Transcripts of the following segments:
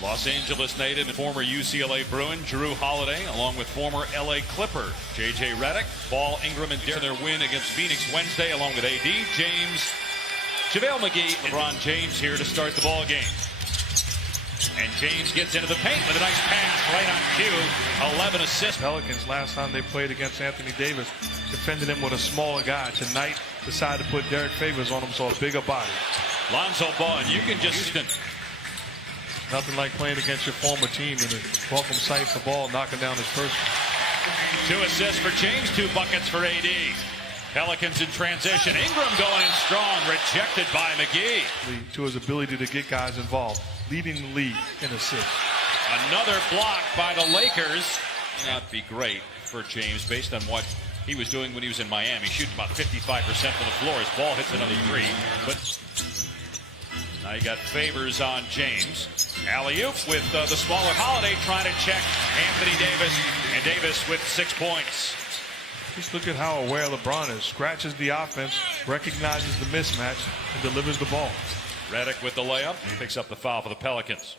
Los Angeles native and former UCLA Bruin Drew Holiday, along with former LA Clipper J.J. Redick, Ball, Ingram, and Derek, their win against Phoenix Wednesday, along with AD, James, JaVale McGee, LeBron James here to start the ball game. And James gets into the paint with a nice pass right on cue. 11 assists. Pelicans, last time they played against Anthony Davis, defended him with a smaller guy. Tonight, decided to put Derek Favors on him, so a bigger body. Lonzo Ball, and you can just... Nothing like playing against your former team in a welcome sight for Ball, knocking down his first. 2 assists for James, 2 buckets for AD. Pelicans in transition. Ingram going in strong, rejected by McGee. To his ability to get guys involved, leading the league in assists. Another block by the Lakers. Not be great for James based on what he was doing when he was in Miami. Shooting about 55% from the floor. His ball hits another 3. But now you got Favors on James. Alley-oop with the smaller Holiday trying to check Anthony Davis. And Davis with 6 points. Just look at how aware LeBron is. Scratches the offense, recognizes the mismatch, and delivers the ball. Redick with the layup. Picks up the foul for the Pelicans.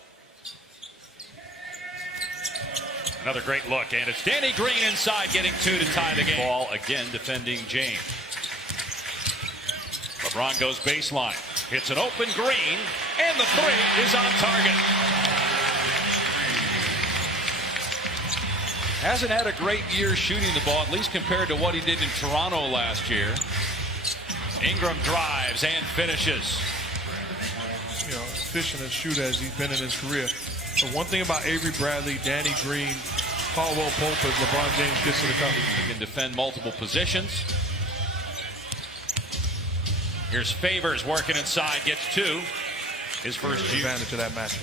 Another great look, and it's Danny Green inside getting 2 to tie the game. Ball again defending James. LeBron goes baseline. Hits an open Green, and the 3 is on target. Hasn't had a great year shooting the ball, at least compared to what he did in Toronto last year. Ingram drives and finishes. You know, efficient as shooter as he's been in his career. But one thing about Avery Bradley, Danny Green, Caldwell Pope as LeBron James gets to the cover. He can defend multiple positions. Here's Favors working inside, gets 2. His first advantage of that matchup.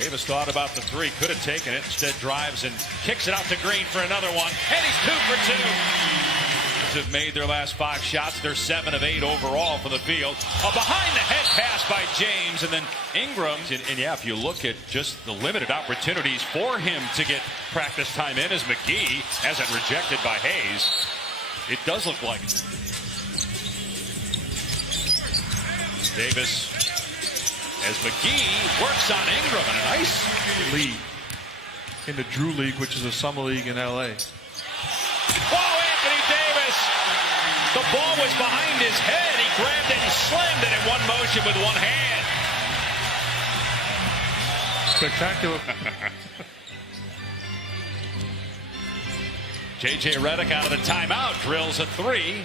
Davis thought about the 3, could have taken it, instead drives and kicks it out to Green for another one, and he's 2 for 2. They have made their last 5 shots. They're 7 of 8 overall for the field. A behind-the-head pass by James, and then Ingram. And yeah, if you look at just the limited opportunities for him to get practice time in, as McGee has it rejected by Hayes, it does look like it. Davis as McGee works on Ingram, and a nice lead in the Drew League, which is a summer league in L.A. Oh, Anthony Davis! The ball was behind his head. He grabbed it and slammed it in one motion with one hand. Spectacular. J.J. Redick out of the timeout, drills a 3.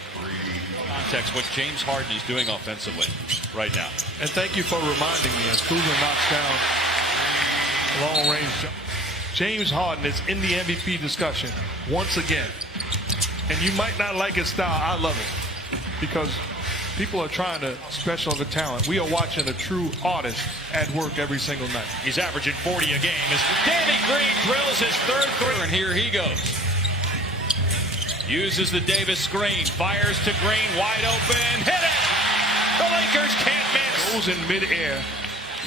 Context what James Harden is doing offensively right now. And thank you for reminding me, as Kuzma knocks down long range. James Harden is in the MVP discussion once again. And you might not like his style. I love it because people are trying to special the talent. We are watching a true artist at work every single night. He's averaging 40 a game as Danny Green drills his 3rd 3, and here he goes. Uses the Davis screen, fires to Green, wide open, hit it! The Lakers can't miss. Goes in midair,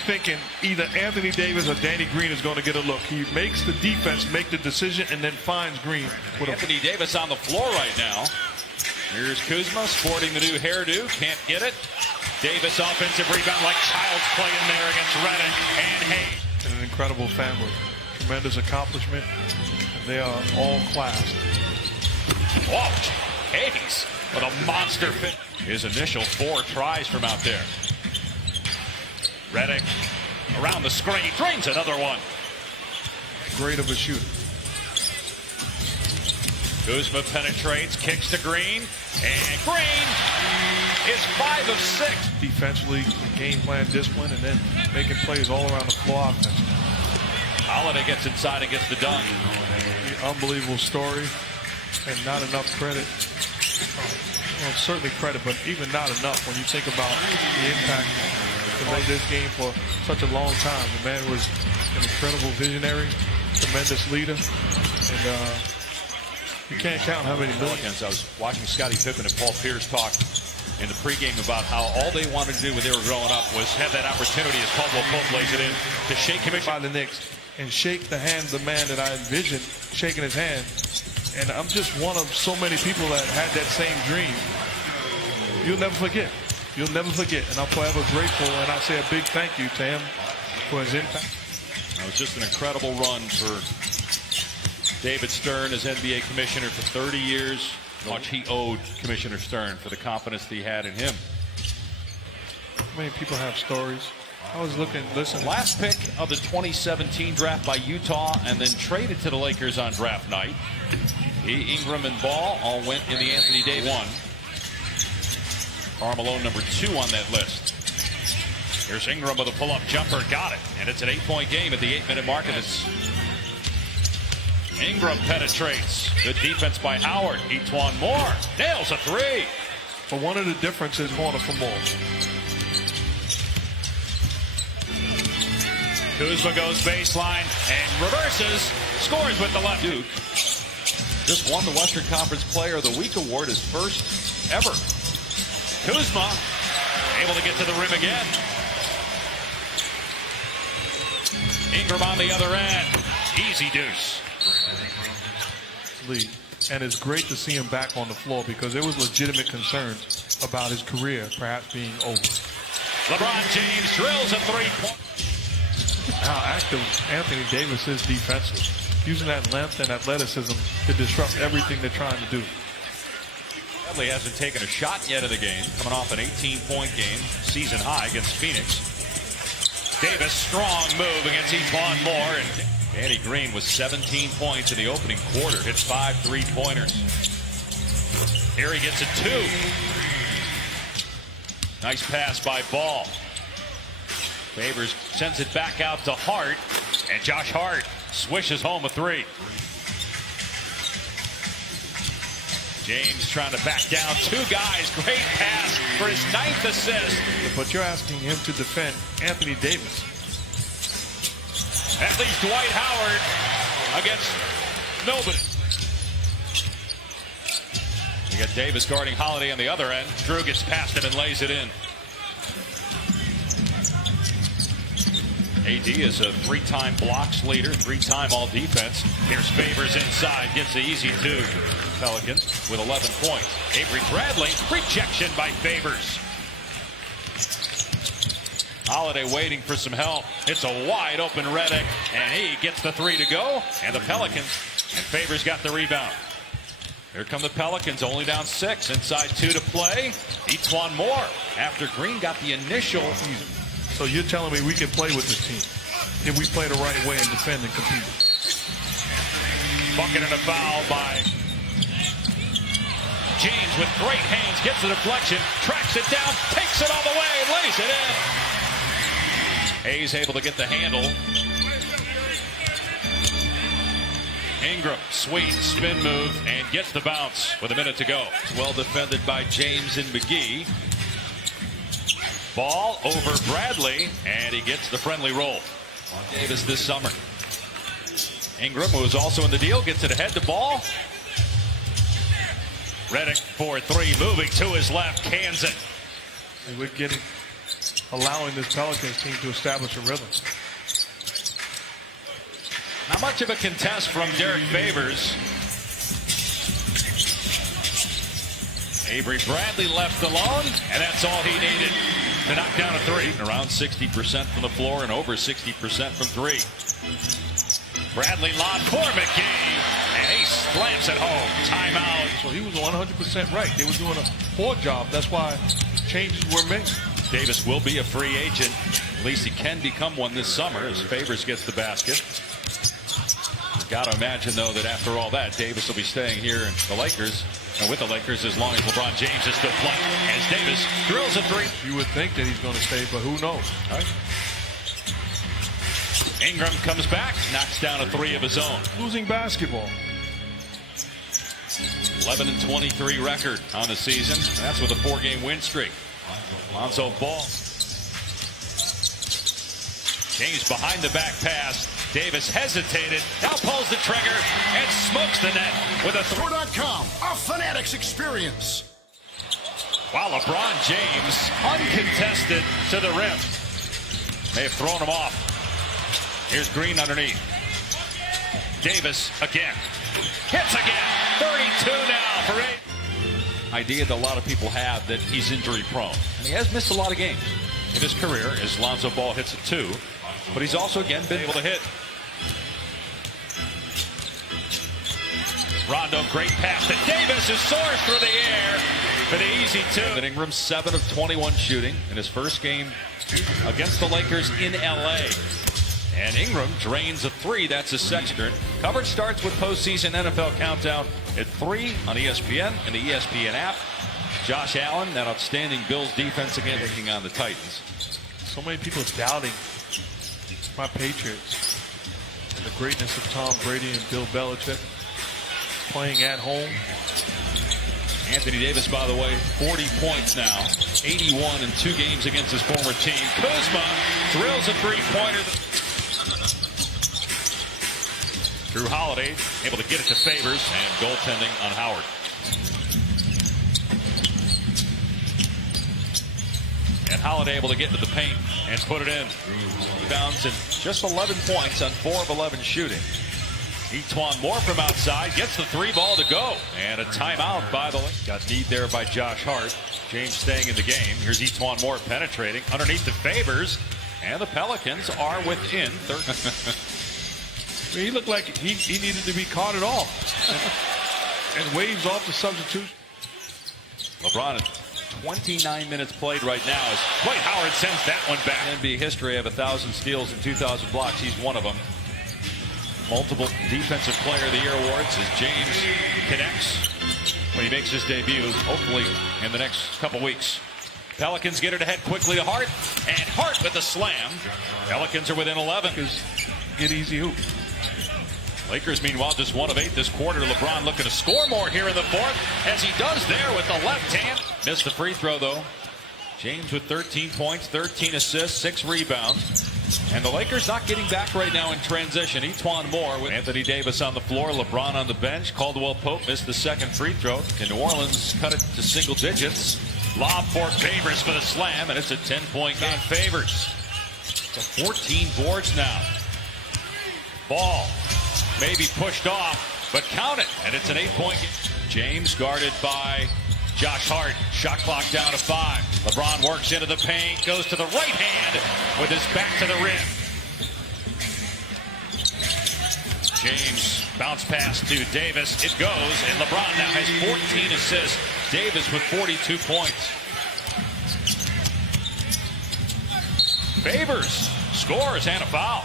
thinking either Anthony Davis or Danny Green is going to get a look. He makes the defense make the decision and then finds Green. With Anthony Davis on the floor right now. Here's Kuzma sporting the new hairdo, can't get it. Davis offensive rebound like child's play in there against Redick and Hayes. And an incredible family, tremendous accomplishment, and they are all class. Oh, Hayes with a monster fit. His initial 4 tries from out there. Redick around the screen, drains another one. Great of a shooter. Kuzma penetrates, kicks to Green, and Green is 5 of 6. Defensively, game plan, discipline, and then making plays all around the floor offense. Holiday gets inside and gets the dunk. Unbelievable story. And not enough credit. Well, certainly credit, but even not enough when you think about the impact to make this game for such a long time. The man was an incredible visionary, tremendous leader, and you can't count how many millions. I was watching Scottie Pippen and Paul Pierce talk in the pregame about how all they wanted to do when they were growing up was have that opportunity, as Caldwell Pope lays it in, to shake him by the Knicks and shake the hand of the man that I envisioned shaking his hand. And I'm just one of so many people that had that same dream. You'll never forget. You'll never forget. And I'm forever grateful. And I say a big thank you to him for his impact. It was just an incredible run for David Stern as NBA commissioner for 30 years. Much he owed Commissioner Stern for the confidence that he had in him. Many people have stories. I was listening. Last pick of the 2017 draft by Utah and then traded to the Lakers on draft night. Ingram and Ball all went in the Anthony Davis 1. Karl Malone number 2 on that list. Here's Ingram with a pull-up jumper. Got it. And it's an 8-point game at the 8-minute mark. And it's Ingram penetrates. Good defense by Howard. Etuan Moore nails a 3. But one of the differences going for Moore. Kuzma goes baseline and reverses. Scores with the left. Duke just won the Western Conference Player of the Week award, his first ever. Kuzma able to get to the rim again. Ingram on the other end. Easy deuce. Lead. And it's great to see him back on the floor because there was legitimate concerns about his career perhaps being over. LeBron James drills a 3-point. How active Anthony Davis is defensive, using that length and athleticism to disrupt everything they're trying to do. Bradley hasn't taken a shot yet in the game, coming off an 18-point game, season high against Phoenix. Davis, strong move against Etuan Moore, and Danny Green with 17 points in the opening quarter, hits 5 3-pointers. Here he gets a 2. Nice pass by Ball. Favors sends it back out to Hart, and Josh Hart swishes home a 3. James trying to back down 2 guys. Great pass for his 9th assist. But you're asking him to defend Anthony Davis. At least Dwight Howard against nobody. You got Davis guarding Holiday on the other end. Drew gets past him and lays it in. AD is a 3-time blocks leader, 3-time all-defense. Here's Favors inside, gets the easy 2. Pelicans with 11 points. Avery Bradley, rejection by Favors. Holiday waiting for some help. It's a wide open Redick, and he gets the 3 to go. And the Pelicans, and Favors got the rebound. Here come the Pelicans, only down 6. Inside 2 to play. Etuan Moore after Green got the initial. So you're telling me we can play with this team if we play the right way and defend and compete. Bucket and a foul by James with great hands, gets the deflection, tracks it down, takes it all the way, and lays it in. Hayes able to get the handle. Ingram, sweet spin move, and gets the bounce with a minute to go. Well defended by James and McGee. Ball over Bradley, and he gets the friendly roll. Davis this summer. Ingram, who is also in the deal, gets it ahead to Ball. Redick for 3, moving to his left, cans it. And we're allowing this Pelicans team to establish a rhythm. Not much of a contest from Derek Favors. Avery Bradley left alone, and that's all he needed to knock down a 3. Around 60% from the floor and over 60% from 3. Bradley lob for McGee, and he slams it home. Timeout. So he was 100% right. They were doing a poor job. That's why changes were made. Davis will be a free agent. At least he can become one this summer as Favors gets the basket. Got to imagine, though, that after all that, Davis will be staying here in the Lakers. And with the Lakers, as long as LeBron James is still playing, as Davis drills a 3. You would think that he's going to stay, but who knows? Right. Ingram comes back, knocks down a 3 of his own. Losing basketball. 11-23 record on the season. That's with a 4-game win streak. Lonzo Ball. James behind the back pass. Davis hesitated, now pulls the trigger and smokes the net with a 4.com, a Fanatics experience. While LeBron James uncontested to the rim. They have thrown him off. Here's Green underneath. Davis again. Hits again. 32 now for 8. Idea that a lot of people have that he's injury prone. And he has missed a lot of games in his career as Lonzo Ball hits a 2. but he's also again been able to hit. Rondo, great pass to Davis, who soars through the air for the easy two. And Ingram 7 of 21 shooting in his first game against the Lakers in LA. And Ingram drains a 3. That's his second. Coverage starts with postseason NFL Countdown at 3 on ESPN and the ESPN app. Josh Allen, that outstanding Bills defense again, taking on the Titans. So many people doubting my Patriots and the greatness of Tom Brady and Bill Belichick playing at home. Anthony Davis, by the way, 40 points now, 81 in 2 games against his former team. Kuzma drills a three-pointer. Drew Holiday able to get it to Favors, and goaltending on Howard. And Holiday able to get into the paint and put it in. Rebounds and just 11 points on 4 of 11 shooting. Etuan Moore from outside gets the 3 ball to go. And a timeout by the Lakers. Got need there by Josh Hart. James staying in the game. Here's Etuan Moore penetrating underneath the Favors. And the Pelicans are within 13. He looked like he needed to be carted off. And waves off the substitution. LeBron at 29 minutes played right now as Dwight Howard sends that one back. NBA history of 1,000 steals and 2,000 blocks. He's one of them. Multiple Defensive Player of the Year awards as James connects when he makes his debut, hopefully in the next couple weeks. Pelicans get it ahead quickly to Hart, and Hart with the slam. Pelicans are within 11. Get easy hoop. Lakers, meanwhile, just 1 of 8 this quarter. LeBron looking to score more here in the fourth, as he does there with the left hand. Missed the free throw, though. James with 13 points, 13 assists, 6 rebounds. And the Lakers not getting back right now in transition. Etuan Moore with Anthony Davis on the floor, LeBron on the bench. Caldwell Pope missed the second free throw. And New Orleans cut it to single digits. Lob for Favors for the slam, and it's a 10-point game. Favors to 14 boards now. Ball maybe pushed off, but count it, and it's an 8-point game. James guarded by Josh Hart. Shot clock down to 5. LeBron works into the paint, goes to the right hand with his back to the rim. James bounce pass to Davis. It goes, and LeBron now has 14 assists. Davis with 42 points. Favors scores and a foul.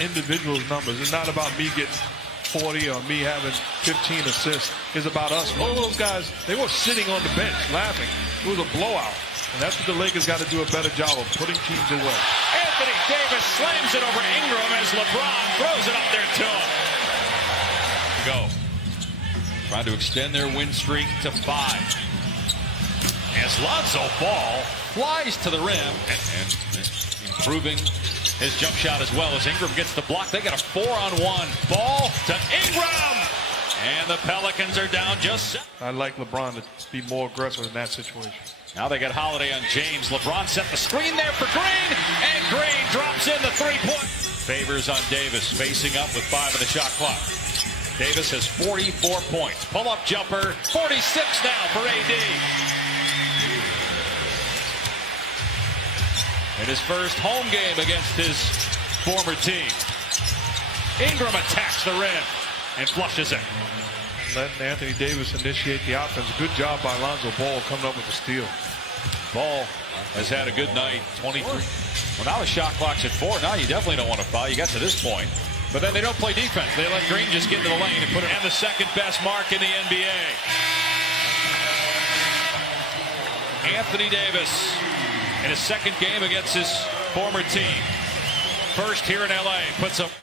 Individual numbers. It's not about me getting 40 or me having 15 assists. It's about us. All of those guys, they were sitting on the bench laughing. It was a blowout. And that's what the Lakers got to do a better job of, putting teams away. Anthony Davis slams it over Ingram as LeBron throws it up there to him. Go. Trying to extend their win streak to 5. As Lonzo Ball flies to the rim and improving his jump shot as well as Ingram gets the block. They got a 4-on-1. Ball to Ingram. And the Pelicans are down just 7. I'd like LeBron to be more aggressive in that situation. Now they got Holiday on James. LeBron set the screen there for Green. And Green drops in the 3-point. Favors on Davis, facing up with 5 on the shot clock. Davis has 44 points. Pull-up jumper, 46 now for AD. In his first home game against his former team. Ingram attacks the rim and flushes it. Letting Anthony Davis initiate the offense. Good job by Lonzo Ball coming up with the steal. Ball has had a good night, 23. Well, now the shot clock's at 4. Now you definitely don't want to foul. You got to this point. But then they don't play defense. They let Green just get into the lane and put it on the second best mark in the NBA. Anthony Davis in his second game against his former team. First here in LA, puts up